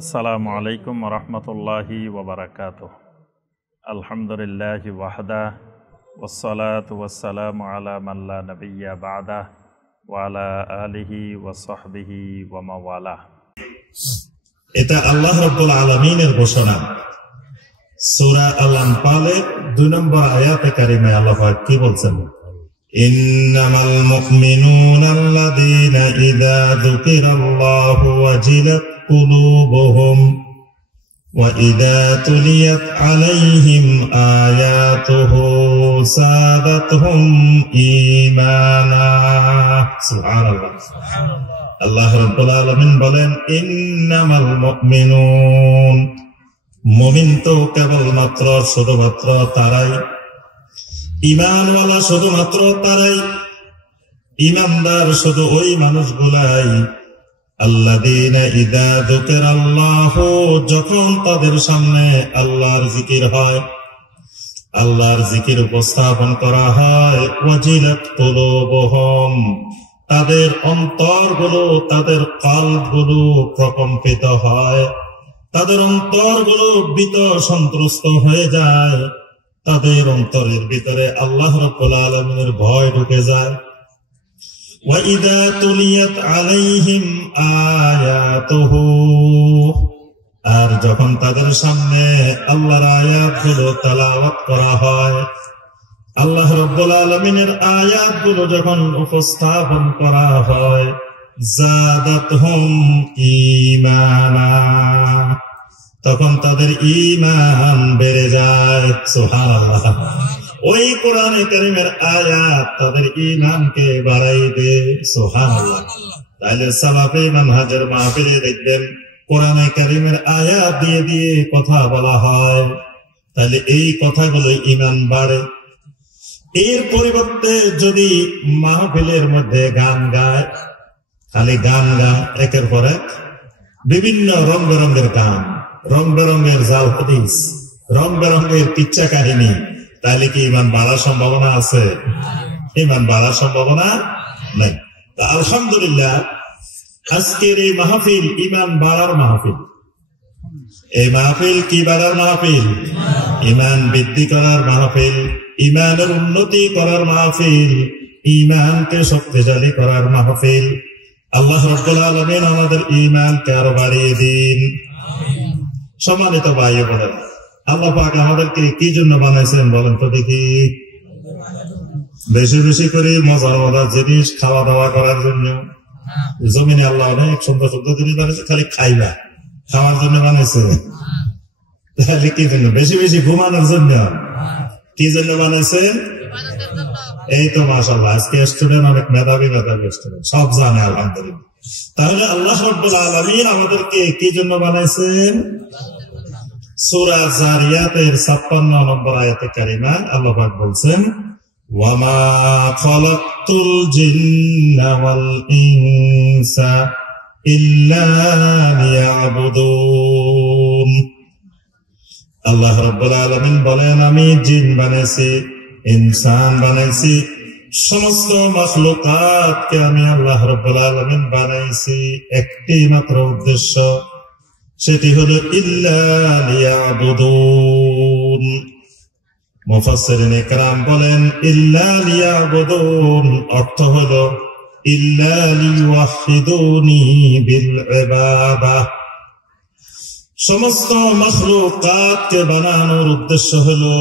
আসসালামু আলাইকুম রহমতুল্লাহি ওবরাকাতুহ। আলহামদুলিল্লাহি ওয়াহদা ওয়াসসালাতু ওয়াসসালামু আলা মান লা নাবিয়্যা বা'দা ওয়া আলা আলিহি ওয়া সাহবিহি ওয়া মাওয়ালা। এটা আল্লাহ রাব্বুল আলামিনের ঘোষণা। সূরা আল-আনফালের 2 নম্বর আয়াতে কারিমায় আল্লাহ পাক কি বলছেন? ইন্নামাল মুমিনুনা আল্লাযীনা ইযা যুকিরাল্লাহু ওয়াজিলাত কুলুবুহুম ওয়া ইযা তুলিয়াত আলাইহিম আয়াতুহু সাদাতহুম ঈমানা। সুবহানাল্লাহ। আল্লাহ রাব্বুল আলামিন বলেন, ইন্নামাল মুমিনুন, মুমিন তো কেবলমাত্র শুধুমাত্র তারাই, ঈমানওয়ালা শুধুমাত্র তারাই, ঈমানদার শুধু ওই মানুষগুলাই, আল্লাযীনা ইযা যুকিরাল্লাহু, যখন তাদের সামনে আল্লাহর জিকির হয়, আল্লাহর জিকির উপস্থাপন করা হয়, ওয়াজিলাত কুলুবুহুম, তাদের অন্তরগুলো, তাদের কলবগুলো প্রকম্পিত হয়, তাদের অন্তরগুলো ভীত সন্ত্রস্ত হয়ে যায়, তাদের অন্তরের ভিতরে আল্লাহ রাব্বুল আলামিনের ভয় ঢুকে যায়। ওয়া ইযা তুলিয়াত আলাইহিম আয়াতুহু, আর যখন তাদের সামনে আল্লাহর আয়াতগুলো তেলাওয়াত করা হয়, আল্লাহ রাব্বুল আলামিনের আয়াতগুলো যখন উপস্থাপন করা হয়, যাদাতহুম ঈমানা, তখন তাদের ঈমান বেড়ে যায়। সুবহানাল্লাহ। ওই কোরআনে কারীমের আয়াত তাদের ঈমানকে বাড়াই দেয়। সুবহানাল্লাহ। তাহলে সালাফে মানহাজের মাহফিলে দেখবেন কোরআনে কারীমের আয়াত দিয়ে দিয়ে কথা বলা হয়, তাহলে এই কথাগুলো ঈমান বাড়ে। এর পরিবর্তে যদি মাহফিলের মধ্যে গান গায়, খালি গান গায়, একের পর এক বিভিন্ন রং বেরঙের গান, রং বেরঙের জাল হাদিস, রং বেরঙের কিচ্ছা কাহিনী, তাহলে কি ঈমান বাড়ার সম্ভাবনা আছে? ঈমান বাড়ার সম্ভাবনা নাই। আলহামদুলিল্লাহ, আজকের এই মাহফিল ঈমান বাড়ার মাহফিল। এই মাহফিল কি বাড়ার মাহফিল? ঈমান বৃদ্ধি করার মাহফিল, ঈমানের উন্নতি করার মাহফিল, ঈমানকে শক্তিশালী করার মাহফিল। আল্লাহ রাব্বুল আলামিন আমাদের ঈমানকে আরো বাড়িয়ে দিন। সম্মানিত ভাই বোনেরা, আল্লাহ পাক আমাদেরকে কি জন্য বানাইছেন বলেন তো দেখি? বেশি বেশি করে মজার মজার জিনিস খাওয়া দাওয়া করার জন্য। জমিনে আল্লাহ অনেক সুন্দর সুন্দর জিনিস বানাইছে, খালি খাইবা, খাওয়ার জন্য বানাইছে। তাহলে কি জন্য? বেশি বেশি ঘুমানোর জন্য। কি জন্য বানাইছেন? এই তো মাশাআল্লাহ, আজকে স্টুডেন্ট অনেক মেধাবী স্টুডেন্ট, সব জানে আলহামদুলিল্লাহ। তাহলে আল্লাহ রাব্বুল আলামিন আমাদেরকে কি জন্য বানাইছেন? সূরা যারিয়াতের 56 নম্বর আয়াতে কারিমা আল্লাহ পাক বলছেন, ওয়া মা খালাকতুল জিন্না ওয়াল ইনসা ইল্লা লিয়াবুদুন। আল্লাহ রাব্বুল আলামিন বলেন, আমি জিন বানাইছি, ইনসান বানাইছি, সমস্ত মাখলুকাতকে আমি আল্লাহ রাব্বুল আলামিন বানাইছি একটি মাত্র উদ্দেশ্য, সেটি হলো ইল্লা লিয়াবুদুন। মুফাসসিরিন ইকরাম বলেন, ইল্লা লিয়াবুদুন অর্থ হলো ইল্লা লিওয়াহিদুনি বিল ইবাদাহ। সমস্ত মাখলুকাতকে বানানোর উদ্দেশ্য হলো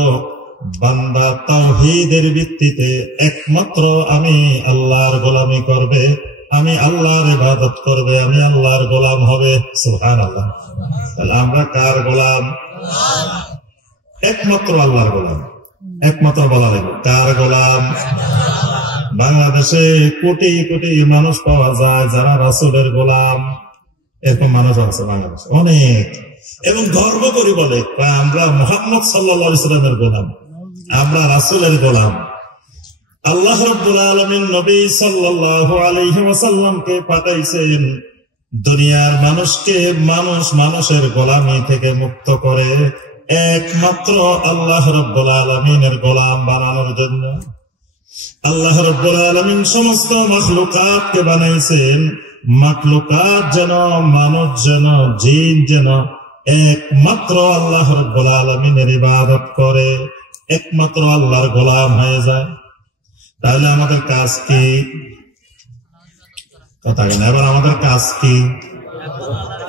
বান্দা তাওহীদের ভিত্তিতে একমাত্র আমি আল্লাহর গোলামি করবে, আমি আল্লাহর ইবাদত করবে, আমি আল্লাহর গোলাম হবে। সুবহানাল্লাহ। তাহলে আমরা কার গোলাম? একমাত্র আল্লাহর গোলাম। একমাত্র বলা লাগবে, কার গোলাম? বাংলাদেশে কোটি কোটি মানুষ পাওয়া যায় যারা রাসূলের গোলাম। এরকম মানুষ আছে বাংলাদেশে অনেক, এবং গর্ব করে বলে আমরা মুহাম্মদ সাল্লাল্লাহু আলাইহি ওয়াসাল্লামের গোলাম, আমরা রাসূলের গোলাম। আল্লাহ রাব্বুল আলামিন নবী সাল্লাল্লাহু আলাইহি ওয়াসাল্লামকে পাঠাইছেন দুনিয়ার মানুষকে মানুষের গোলামি থেকে মুক্ত করে একমাত্র আল্লাহ রাব্বুল আলামিনের গোলাম বানানোর জন্য। আল্লাহ রাব্বুল আলামিন সমস্ত মাখলুকাতকে বানাইছেন মাখলুকাত যেন, মানুষ যেন, জিন যেন একমাত্র আল্লাহ রাব্বুল আলামিনের ইবাদত করে, একমাত্র আল্লাহর গোলাম হয়ে যায়। তাহলে আমাদের কাজ কি? কথা কেন? এবার আমাদের কাজ কি?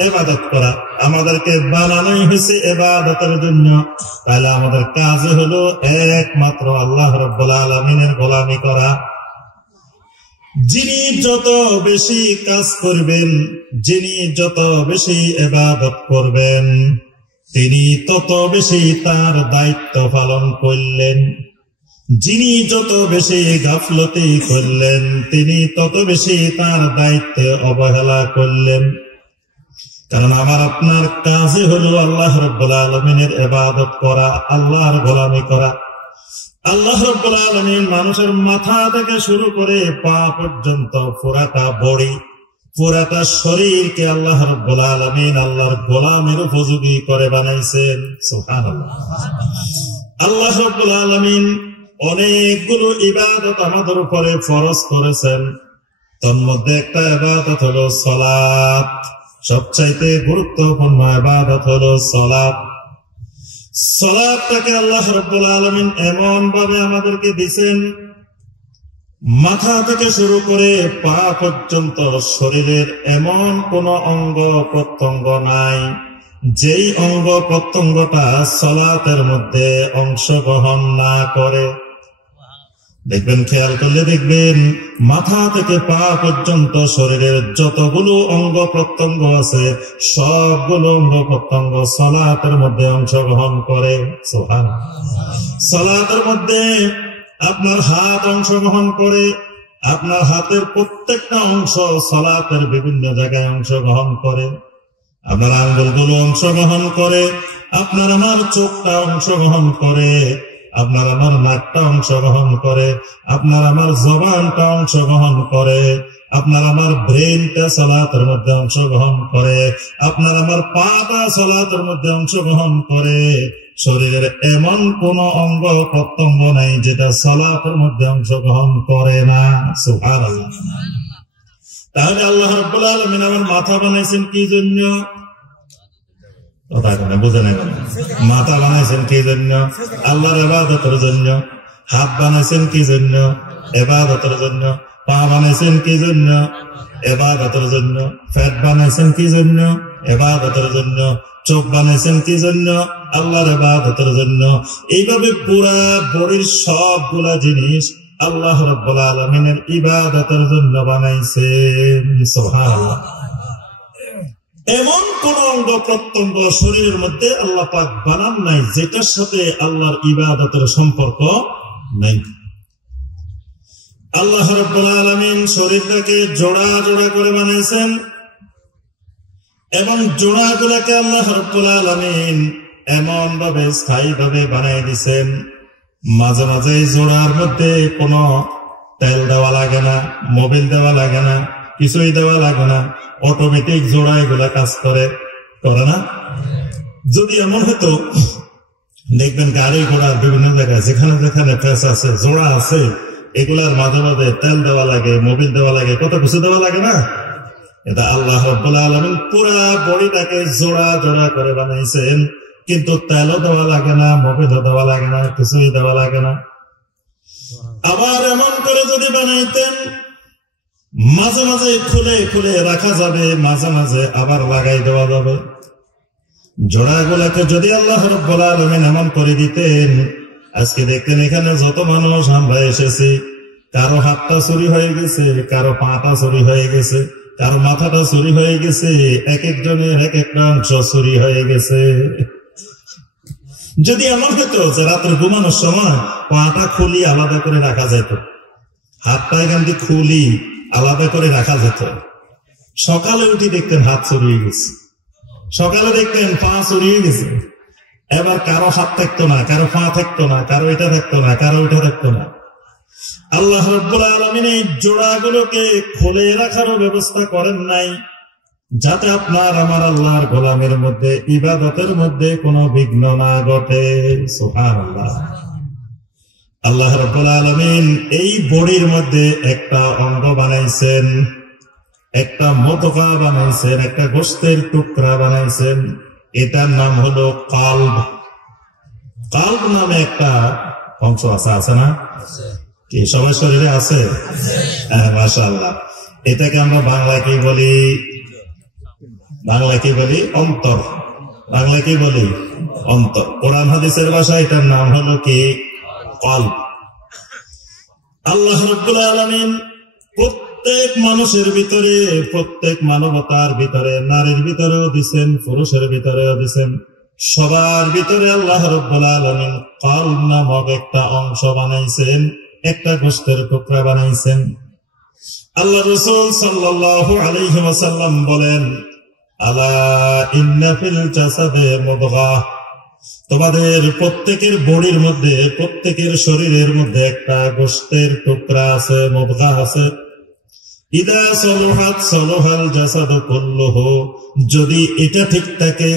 ইবাদত করা। আমাদেরকে বানানোই হয়েছে ইবাদতের জন্য। তাহলে আমাদের কাজ হলো একমাত্র আল্লাহ রাব্বুল আলামিনের গোলামি করা। যিনি যত বেশি কাজ করবেন, যিনি যত বেশি ইবাদত করবেন, তিনি তত বেশি তার দায়িত্ব পালন করলেন। যিনি যত বেশি গাফলতি করলেন, তিনি তত বেশি তার দায়িত্বে অবহেলা করলেন। কারণ আমার আপনার কাজই হলো আল্লাহ রাব্বুল আলামিনের ইবাদত করা, আল্লাহর গোলামি করা। আল্লাহ রাব্বুল আলামিন মানুষের মাথা থেকে শুরু করে পা পর্যন্ত পুরাটা বডি, পুরাটা শরীরকে আল্লাহ রাব্বুল আলামিন আল্লাহর গোলামের উপযোগী করে বানাইছেন। সুবহানাল্লাহ। আল্লাহ রাব্বুল আলামিন অনেকগুলো ইবাদত আমাদের উপরে ফরজ করেছেন। তার মধ্যে একটা ইবাদত হলো সালাত। সবচাইতে গুরুত্বপূর্ণ ইবাদত হলো সালাত। সালাতটাকে আল্লাহ রাব্বুল আলামিন এমন ভাবে আমাদেরকে দিয়েছেন, মাথা থেকে শুরু করে পা পর্যন্ত শরীরের এমন কোন অঙ্গ প্রত্যঙ্গ নাই যেই অঙ্গ প্রত্যঙ্গটা সালাতের মধ্যে অংশগ্রহণ না করে। দেখবেন, খেয়াল করলে দেখবেন, মাথা থেকে পা পর্যন্ত শরীরের যতগুলো অঙ্গ প্রত্যঙ্গ আছে সবগুলো অঙ্গ প্রত্যঙ্গ সালাতের মধ্যে অংশগ্রহণ করে। সুবহানাল্লাহ। সালাতের মধ্যে আপনার হাত অংশগ্রহণ করে, আপনার হাতের প্রত্যেকটা অংশ সালাতের বিভিন্ন জায়গায় অংশগ্রহণ করে। আপনার আঙ্গুলগুলো অংশগ্রহণ করে, আপনার আমার চোখটা অংশগ্রহণ করে, আপনার আমার নাকটা অংশগ্রহণ করে, আপনার আমার জবানটা অংশগ্রহণ করে, আপনার আমার ব্রেনটা সালাতের মধ্যে অংশগ্রহণ করে, আপনার আমার পাটা সালাতের মধ্যে অংশগ্রহণ করে। শরীরের এমন কোন অঙ্গ প্রত্যঙ্গ নাই যেটা সালাতের মধ্যে অংশগ্রহণ করে না। সুবহানাল্লাহ। তাহলে আল্লাহ রাব্বুল আলামিন আমার মাথা বানাইছেন কি জন্য? কথা কেন বুঝে নেই? মাথা বানাইছেন কি জন্য? আল্লাহর ইবাদতের জন্য। হাত বানাইছেন কি জন্য? ইবাদতের জন্য। পা বানাইছেন কি জন্য? ইবাদতের জন্য। পেট বানাইছেন কি জন্য? ইবাদতের জন্য। চোখ বানাইছেন কি জন্য? আল্লাহর ইবাদতের জন্য। এইভাবে পুরা বডির সবগুলা জিনিস আল্লাহ রাব্বুল আলামিনের ইবাদতের জন্য বানাইছেন। সুবহানাল্লাহ। এমন কোন অঙ্গ প্রত্যঙ্গ শরীরের মধ্যে আল্লাহ পাক বানান নাই যেটার সাথে আল্লাহর ইবাদতের সম্পর্ক নাই। আল্লাহ রাব্বুল আলামিন শরীরটাকে জোড়া জোড়া করে বানাইছেন এবং জোড়াগুলোকে আল্লাহ রাব্বুল আলামিন এমন ভাবে স্থায়ী ভাবে বানাই দিয়েছেন, মাঝে মাঝে জোড়ার মধ্যে কোনো তেল দেওয়া লাগে না, মোবিল দেওয়া লাগে না, কিছুই দেওয়া লাগে না, অটোমেটিক জোড়া এগুলা কাজ করে না? যদি এমন হতো, দেখবেন গাড়ি ঘোড়ার বিভিন্ন জায়গায় যেখানে যেখানে ফেস আছে, জোড়া আছে, এগুলার মাঝে মাঝে তেল দেওয়া লাগে, মোবিল দেওয়া লাগে, কত কিছু দেওয়া লাগে না? এটা আল্লাহ রাব্বুল আলামিন পুরা বডিটাকে জোড়া জোড়া করে বানাইছেন, কিন্তু তেলও দেওয়া লাগে না, মোবিলও দেওয়া লাগে না, কিছুই দেওয়া লাগে না। আবার এমন করে যদি বানাইতেন মাঝে মাঝে খুলে খুলে রাখা যাবে, মাঝে মাঝে আবার লাগাই দেওয়া যাবে। জোড়াগুলাকে যদি আল্লাহ রাব্বুল আলামিন এমন করে দিতেন, আজকে দেখতেন এখানে যত মানুষ আমরা এসেছি, কারো হাতটা চুরি হয়ে গেছে, কারো পাটা চুরি হয়ে গেছে, কারো মাথাটা চুরি হয়ে গেছে, এক একজনের এক একটা অংশ চুরি হয়ে গেছে। যদি এমন হতো যে রাত্রে ঘুমানোর সময় পাটা খুলি আলাদা করে রাখা যেত, হাতটা এখান থেকে খুলি আলাদা করে রাখা যেত, সকালে উঠি দেখতেন হাত চুরিয়ে গেছে, সকালে দেখতেন পা চুরিয়ে গেছে, এবার কারো হাত থাকতো না, কারো পা থাকতো না, কারো এটা থাকতো না, কারো এটা থাকতো না। আল্লাহ রাব্বুল আলামিন এই জোড়াগুলোকে খুলে রাখারও ব্যবস্থা করেন নাই যাতে আপনার আমার আল্লাহর গোলামের মধ্যে, ইবাদতের মধ্যে কোনো বিঘ্ন না ঘটে। সুবহানাল্লাহ। আল্লাহ রাব্বুল আলামিন এই বডির মধ্যে একটা অঙ্গ বানাইছেন, একটা মুদগা বানাইছেন, একটা গোশতের টুকরা বানাইছেন, এটার নাম হলো কলব। কলব নামে একটা অংশ আছে না? কি সবার শরীরে আছে? হ্যাঁ, মাশাআল্লাহ। এটাকে আমরা বাংলায় কি বলি? অন্তর। বাংলায় কি বলি? অন্তর। কোরআন হাদিসের ভাষায় এটার নাম হলো কি? কলব। আল্লাহ রাব্বুল আলামিন প্রত্যেক মানুষের ভিতরে, প্রত্যেক মানবতার ভিতরে, নারীর ভিতরেও দিছেন, পুরুষের ভিতরেও দিছেন, সবার ভিতরে আল্লাহ রাব্বুল আলামিন কলব নামক একটা অংশ বানাইছেন, একটা গোশতের টুকরা বানাইছেন। আল্লাহ রাসূল সাল্লাল্লাহু আলাইহি ওয়াসাল্লাম বলেন, আলা ইন্না ফিল জাসাদে মুদগা, তোমাদের প্রত্যেকের বডির মধ্যে, প্রত্যেকের শরীরের মধ্যে একটা গোশতের টুকরা আছে, মুদগা আছে। ইদা সলুহাত সলুহাল জাসাদু কুল্লুহু, যদি এটা ঠিক থাকে,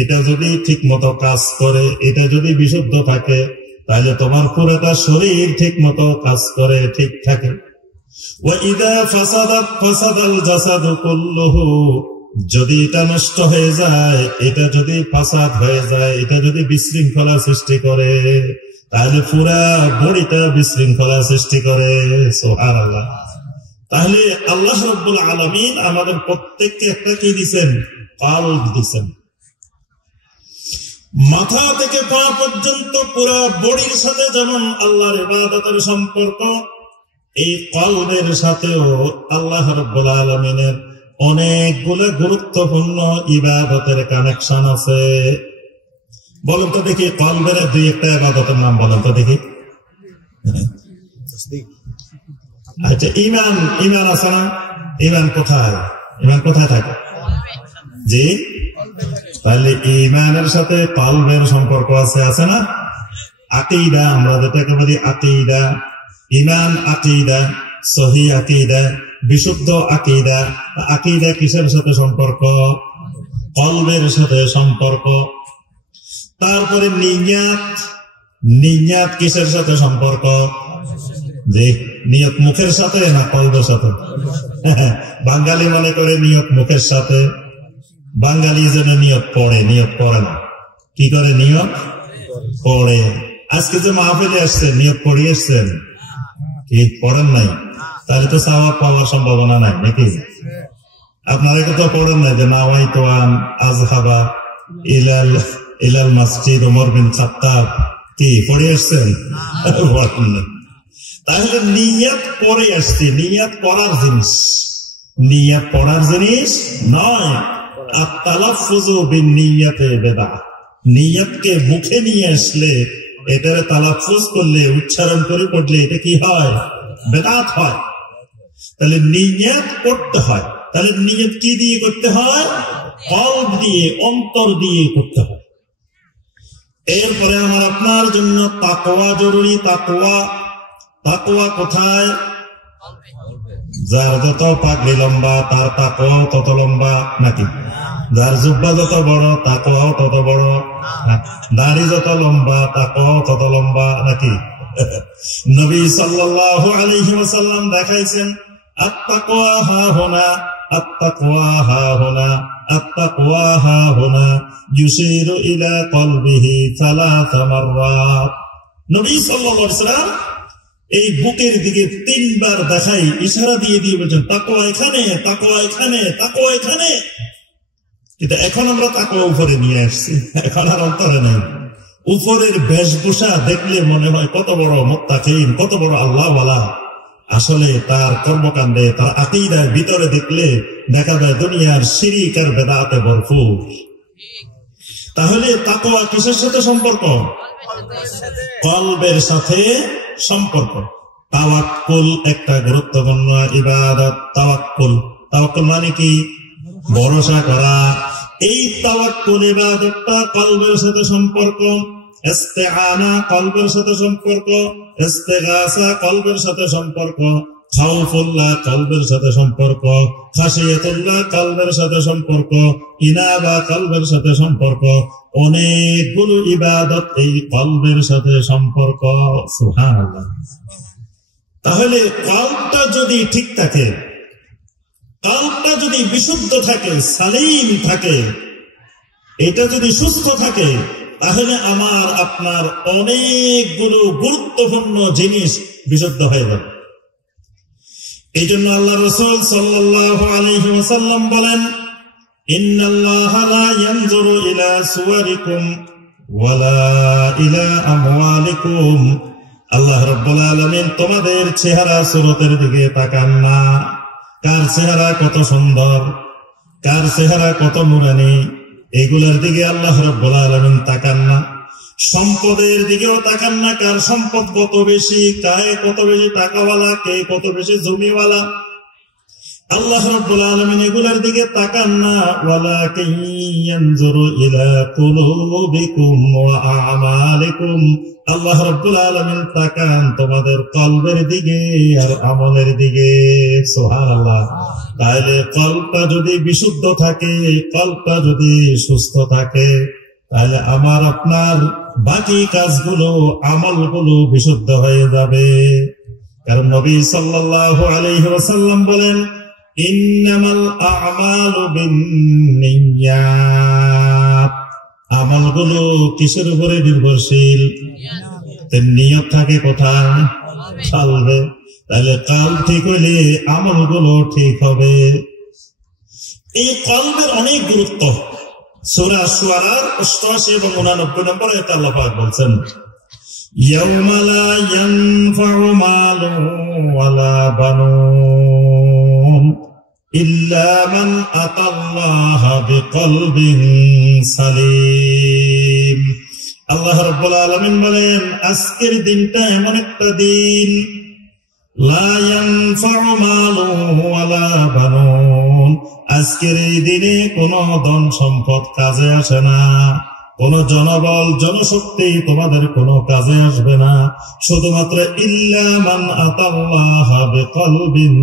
এটা যদি ঠিক মতো কাজ করে, এটা যদি বিশুদ্ধ থাকে, তাহলে তোমার পুরোটা শরীর ঠিক মতো কাজ করে, ঠিক থাকে। ওয়া ইদা ফাসাদাত ফাসাদাল জাসাদু কুল্লুহু, যদি এটা নষ্ট হয়ে যায়, এটা যদি ফাসাদ হয়ে যায়, এটা যদি বিশৃঙ্খলা সৃষ্টি করে, তাহলে পুরা বডিটা বিশৃঙ্খলা সৃষ্টি করে। সুবহানাল্লাহ। তাহলে আল্লাহ রাব্বুল আলামিন আমাদের প্রত্যেককে একটা কি দিবেন? কলব দিবেন। মাথা থেকে পা পর্যন্ত পুরা বডির সাথে যেমন আল্লাহর ইবাদতের সম্পর্ক, এই কলবের সাথেও আল্লাহ রাব্বুল আলামিনের অনেকগুলো গুরুত্বপূর্ণ ইবাদতের কানেকশন আছে। বলেন তো দেখি, কলবের দুই একটা ইবাদতের নাম বলেন তো দেখি। আচ্ছা, ইমান আছে না? ইমান কোথায় থাকে? জি, তাহলে ইমানের সাথে কলবের সম্পর্ক আছে না? আকীদা, আমরা যেটাকে বলি আকীদা, ইমান আকীদা, সহিহ আকীদা, বিশুদ্ধ আকীদা। আকীদা কিসের সাথে সম্পর্ক? কলবের সাথে সম্পর্ক। তারপরে নিয়াত কিসের সাথে সম্পর্ক? যে নিয়ত মুখের সাথে না কলবের সাথে? বাঙালি মনে করে নিয়ত মুখের সাথে, বাঙালি যেন নিয়ত পড়ে না। কি করে? নিয়ত পড়ে। আজকে যে মাহফিলে আসছেন, নিয়ত পড়ে আসছেন, কি পড়েন নাই? তাহলে তো সওয়াব পাওয়ার সম্ভাবনা নাই নাকি? আপনারা তো পড়েন নাই যে নাওয়াইতু আন আযহাবা ইলাল মসজিদ ওমর বিন খাত্তাব, কি পড়ে আসছেন? তাহলে নিয়ত পড়ে আসছে। নিয়ত পড়ার জিনিস নয়। আত-তালাফফুযু বিন-নিয়্যাতি বিদআহ। নিয়তকে মুখে নিয়ে আসলে, এটারে তালাফফুজ করলে, উচ্চারণ করে পড়লে এটা কি হয়? বিদআত হয়। তাহলে নিয়ত করতে হয়। তাহলে নিয়ত কি দিয়ে করতে হয়? কলব দিয়ে, অন্তর দিয়ে করতে হয়। এরপরে আমার আপনার জন্য তাকওয়া জরুরি। তাকওয়া কোথায়? যার যত পাগড়ি লম্বা তার তাকওয়াও তত লম্বা নাকি? যার জুব্বা যত বড় তাকওয়াও তত বড়, দাড়ি যত লম্বা তাকওয়াও তত লম্বা নাকি? নবী সাল্লাল্লাহু আলাইহি ওয়াসাল্লাম দেখাইছেন, আত-তাকওয়া হাহুনা, আত-তাকওয়া হাহুনা, আত-তাকওয়া হাহুনা, ইউশিরু ইলা কলবিহি সালাসা মাররাত। নবী সাল্লাল্লাহু আলাইহি ওয়াসাল্লাম এই বুকের দিকে 3 বার দেখাই, ইশারা দিয়ে বলছেন, তাকওয়া এখানে, তাকওয়া এখানে, তাকওয়া এখানে। কিন্তু এখন আমরা তাকওয়া উপরে নিয়ে আসছি, এখন আর অন্তরে নেই। উপরের বেশভূষা দেখলে মনে হয় কত বড় মুত্তাকিন, কত বড় আল্লাহওয়ালা। আসলে তার কর্মকাণ্ডে, তার আকীদার ভিতরে দেখলে দেখা যায় দুনিয়ার শিরক আর বেদাতে ভরপুর। তাহলে তাকওয়া কিসের সাথে সম্পর্ক? কলবের সাথে সম্পর্ক। তাওয়াক্কুল একটা গুরুত্বপূর্ণ ইবাদত। তাওয়াক্কুল মানে কি? ভরসা করা। এই তাওয়াক্কুল ইবাদতটা কলবের সাথে সম্পর্ক। ইস্তিআনা কলবের সাথে সম্পর্ক, ইস্তিগাসা কলবের সাথে সম্পর্ক, খাউফুল্লাহ কলবের সাথে সম্পর্ক, খাশিয়াতুল্লাহ কলবের সাথে সম্পর্ক, ইনাবা কলবের সাথে সম্পর্ক। অনেকগুলো ইবাদত এই কলবের সাথে সম্পর্ক। সুবহানাল্লাহ। তাহলে কলবটা যদি ঠিক থাকে, কলবটা যদি বিশুদ্ধ থাকে, সালিম থাকে, এটা যদি সুস্থ থাকে, তাহলে আমার আপনার অনেকগুলো গুরুত্বপূর্ণ জিনিস বিশুদ্ধ হয়ে যাবে। এই জন্য আল্লাহ রাসূল সাল্লাল্লাহু আলাইহি ওয়াসাল্লাম বলেন, ইন্নাল্লাহা লা ইয়ানজুরু ইলা সুওয়ারিকুম ওয়ালা ইলা আমওয়ালিকুম। আল্লাহ রাব্বুল আলামিন তোমাদের চেহারা সুরতের দিকে তাকান না, কার চেহারা কত সুন্দর, কার চেহারা কত নুরানি, এগুলোর দিকে আল্লাহ রাব্বুল আলামিন তাকান না। সম্পদের দিকেও তাকান না, কার সম্পদ কত বেশি, কায় কত বেশি টাকাওয়ালা, কে কত বেশি জমিওয়ালা, আল্লাহ রাব্বুল আলামিন এগুলোর দিকে তাকান না। ওয়ালাকিন ইয়ানজুরু ইলা কুলুবিকুম ওয়া আ'মালিকুম। আল্লাহ রাব্বুল আলামিন তাকান তোমাদের কলবের দিকে আর আমলের দিকে। সুবহানাল্লাহ। তাহলে কলবটা যদি বিশুদ্ধ থাকে, কলবটা যদি সুস্থ থাকে, তাহলে আমার আপনার বাকি কাজগুলো, আমলগুলো বিশুদ্ধ হয়ে যাবে। কারণ নবী সাল্লাল্লাহু আলাইহি ওয়াসাল্লাম বলেন, ইন্নামাল আ'মালু বিন্নিয়াত। আমলগুলো কিসের উপরে নির্ভরশীল? নিয়ত থাকে কোথায়? কলবে। তাহলে কলব ঠিক হইলে আমলগুলো ঠিক হবে। এই কলবের অনেক গুরুত্ব। সূরা শুআরার 88 এবং 89 নম্বর আয়াতে আল্লাহ পাক বলছেন, ইয়াউমা লা ইয়ানফাউ মালুন ওয়ালা বানুন ইল্লা মান আতাল্লাহা বিকলবিন সালিম। আল্লাহ রাব্বুল আলামিন বলেন, আজকের দিনটা এমন একটা দিন, লা ইয়ানফাউ মালুন ওয়ালা বানুন। আজকের এই দিনে কোন ধন সম্পদ কাজে আসে না, কোন জনবল জনশক্তি তোমাদের কোনো কাজে আসবে না, শুধুমাত্র ইল্লা মান আতাল্লাহা বিকলবিন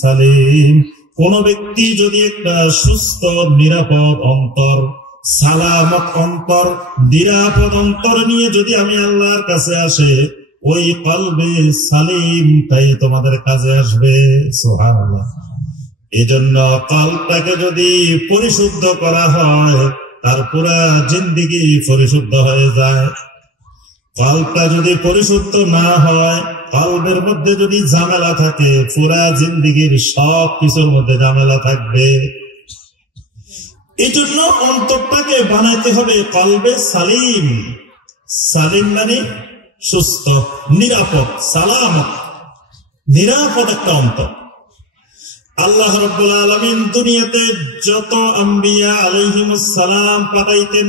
সালিম। কোন ব্যক্তি যদি একটা সুস্থ নিরাপদ অন্তর, সালামত অন্তর, নিরাপদ অন্তর নিয়ে যদি আমি আল্লাহর কাছে আসে, ওই কলবে সালিম তাই তোমাদের কাজে আসবে। সুবহানাল্লাহ। এজন্য কলবটাকে যদি পরিশুদ্ধ করা হয়, তার পুরা জিন্দেগি পরিশুদ্ধ হয়ে যায়। কলবটা যদি পরিশুদ্ধ না হয়, কলবের মধ্যে যদি ঝামেলা থাকে, পুরা জিন্দেগির সব কিছুর মধ্যে ঝামেলা থাকবে। এই জন্য অন্তরটাকে বানাইতে হবে কলবে সালিম। সালিম মানে সুস্থ, নিরাপদ, সালামত, নিরাপদ একটা অন্তর। আল্লাহ রাব্বুল আলামিন দুনিয়াতে যত আম্বিয়া আলাইহিমুস সালাম পাঠাইতেন,